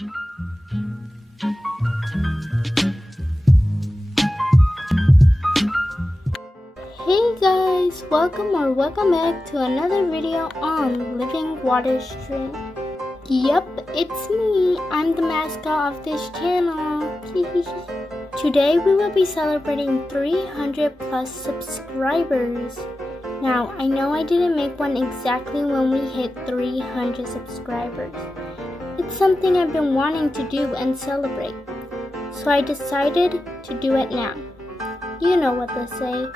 Hey guys, welcome back to another video on Living Water Stream. Yup, it's me. I'm the mascot of this channel. Today we will be celebrating 300 plus subscribers. Now, I know I didn't make one exactly when we hit 300 subscribers. It's something I've been wanting to do and celebrate. So I decided to do it now. You know what they say.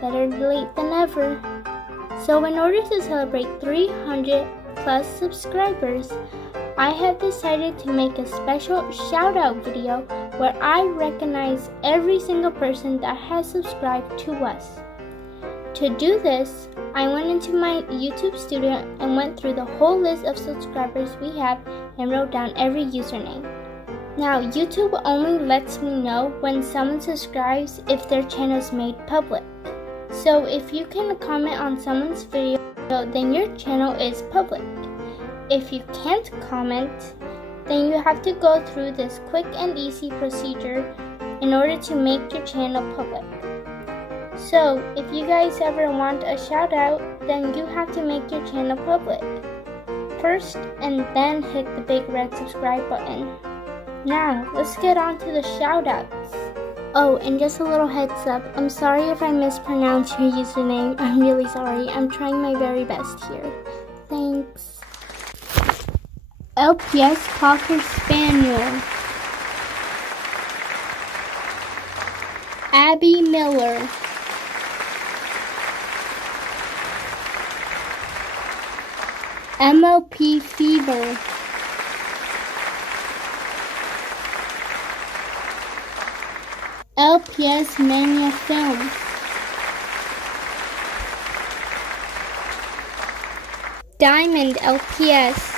Better late than never. So in order to celebrate 300 plus subscribers, I have decided to make a special shout out video where I recognize every single person that has subscribed to us. To do this, I went into my YouTube studio and went through the whole list of subscribers we have and wrote down every username. Now, YouTube only lets me know when someone subscribes if their channel is made public. So if you can comment on someone's video, then your channel is public. If you can't comment, then you have to go through this quick and easy procedure in order to make your channel public. So if you guys ever want a shout out, then you have to make your channel public first and then hit the big red subscribe button. Now, let's get on to the shout outs. Oh, and just a little heads up, I'm sorry if I mispronounce your username. I'm really sorry. I'm trying my very best here. Thanks. LPS Cocker Spaniel. Abby Miller. MLP Fever. LPS Mania Films. Diamond LPS.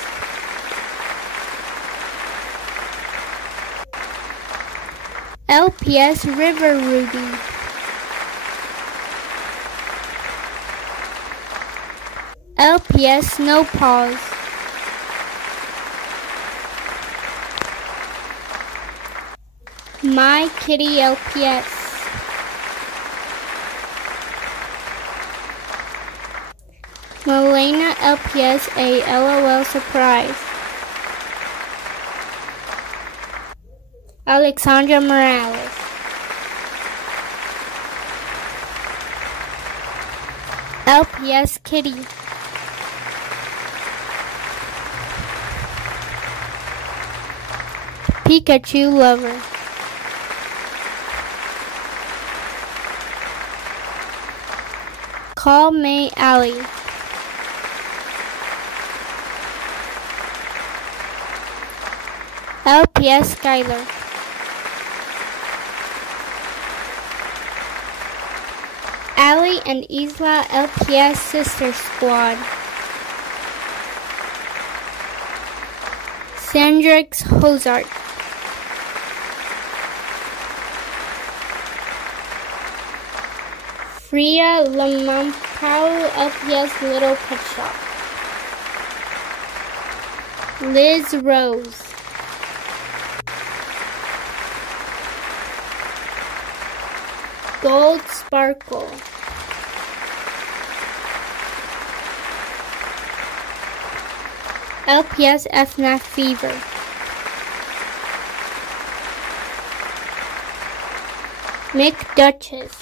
LPS River Ruby. LPS Snowpaws. My Kitty LPS. Melena LPS a LOL surprise. Alexandra Morales. LPS Kitty. Pikachu Lover. Call May Alley. LPS Skylar. Allie and Isla LPS Sister Squad. Sandrix Hozart. Freya Lamampao LPS Little Pet Shop. Liz Rose. Gold Sparkle. LPS FNAF Fever. Mick Duchess.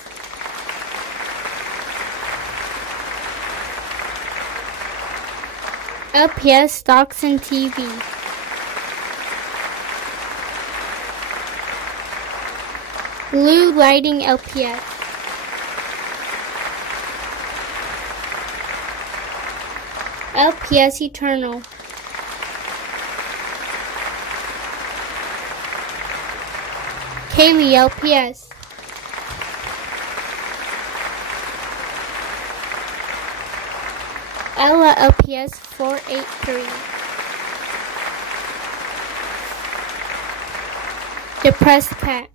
LPS Stocks and TV. Blue Lighting LPS. LPS Eternal. Kaylee LPS. Ella LPS 483. Depressed Cat.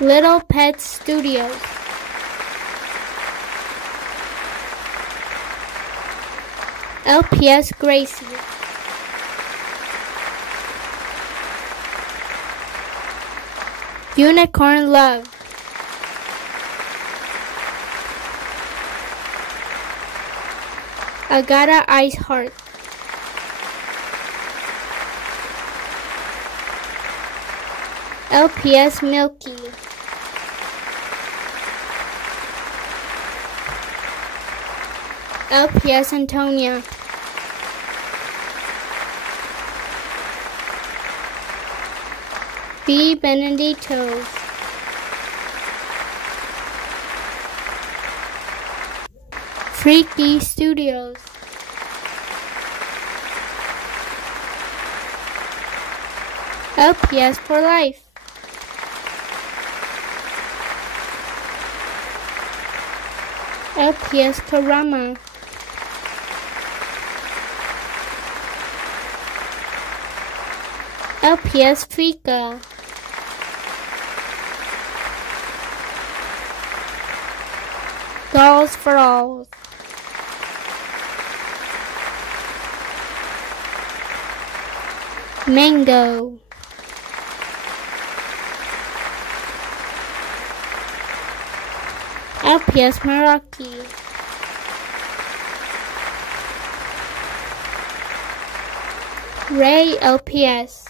Little Pet Studios. LPS Gracie. Unicorn Love. Agata Ice Heart. LPS Milky. LPS Antonia. B. Benedictos. Freaky Studios. LPS for Life. LPS Karama. LPS Fika. Dolls for All. Mango. LPS Meraki. Ray LPS.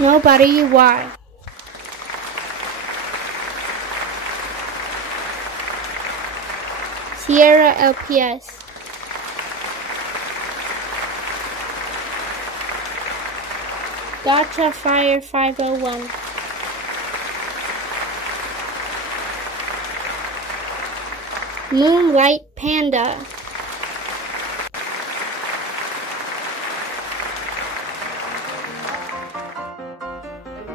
Nobody Why. Sierra LPS. Gotcha Fire 501. Moonlight Panda.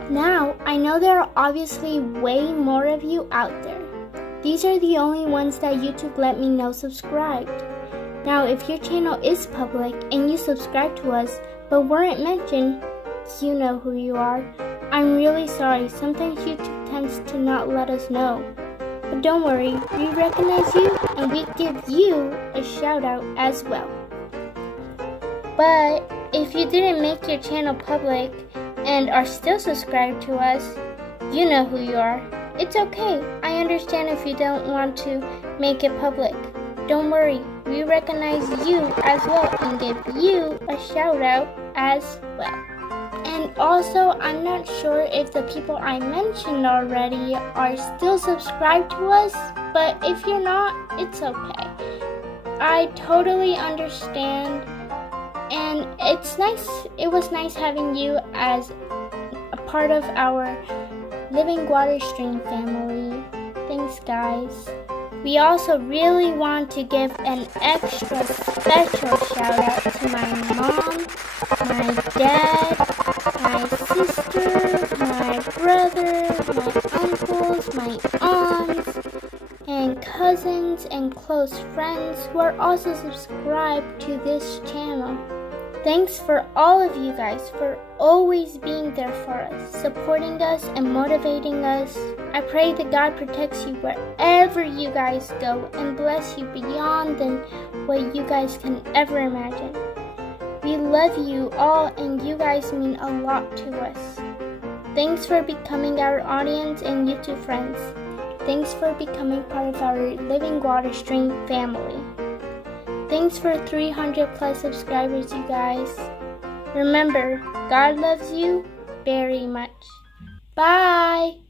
Now, I know there are obviously way more of you out there. These are the only ones that YouTube let me know subscribed. Now, if your channel is public and you subscribe to us but weren't mentioned, you know who you are. I'm really sorry. Sometimes YouTube tends to not let us know. But don't worry, we recognize you and we give you a shout out as well. But if you didn't make your channel public and are still subscribed to us, you know who you are. It's okay. I understand if you don't want to make it public. Don't worry, we recognize you as well and give you a shout out as well. And also, I'm not sure if the people I mentioned already are still subscribed to us, but if you're not, it's okay. I totally understand, and it was nice having you as a part of our Living Water Stream family. Thanks, guys. We also really want to give an extra special shout out to my mom, my dad, my sister, my brother, my uncles, my aunts, and cousins and close friends who are also subscribed to this channel. Thanks for all of you guys for always being there for us, supporting us and motivating us. I pray that God protects you wherever you guys go and bless you beyond than what you guys can ever imagine. We love you all and you guys mean a lot to us. Thanks for becoming our audience and YouTube friends. Thanks for becoming part of our Living Water Stream family. Thanks for 300 plus subscribers, you guys. Remember, God loves you very much. Bye!